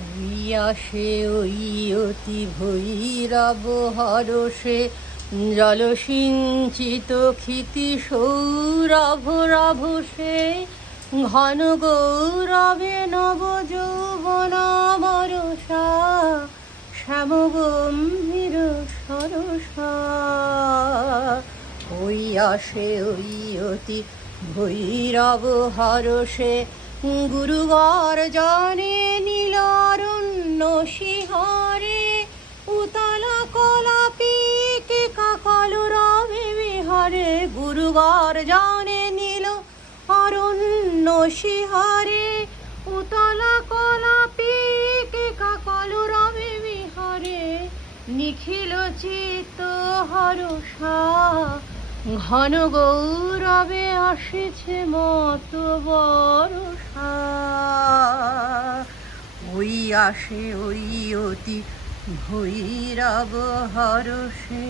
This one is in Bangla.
ওই আসে ওই অতি ভৈরব হরষে, জলসিঞ্চিত ক্ষিতি সৌরভ রভসে, ঘন গৌরবে নব যৌবনা বরষা, শ্যাম গম্ভীর সরসা। ওই আসে ওই অতি ভৈরব হরষে, গুরুগর জনে নীল অরণ্য শিহরে, উতলা কলাপি কে কাকল রবে বিহারে। গুরুগর জনে নীল অরণ্য শিহরে, উতলা কলাপি কে কাকল রবে বিহারে। নিখিল চিত্ত হরষা, ঘন গৌরবে আসিছে মত বরষা। ওই আসে ওই অতি ভৈরব হরষে।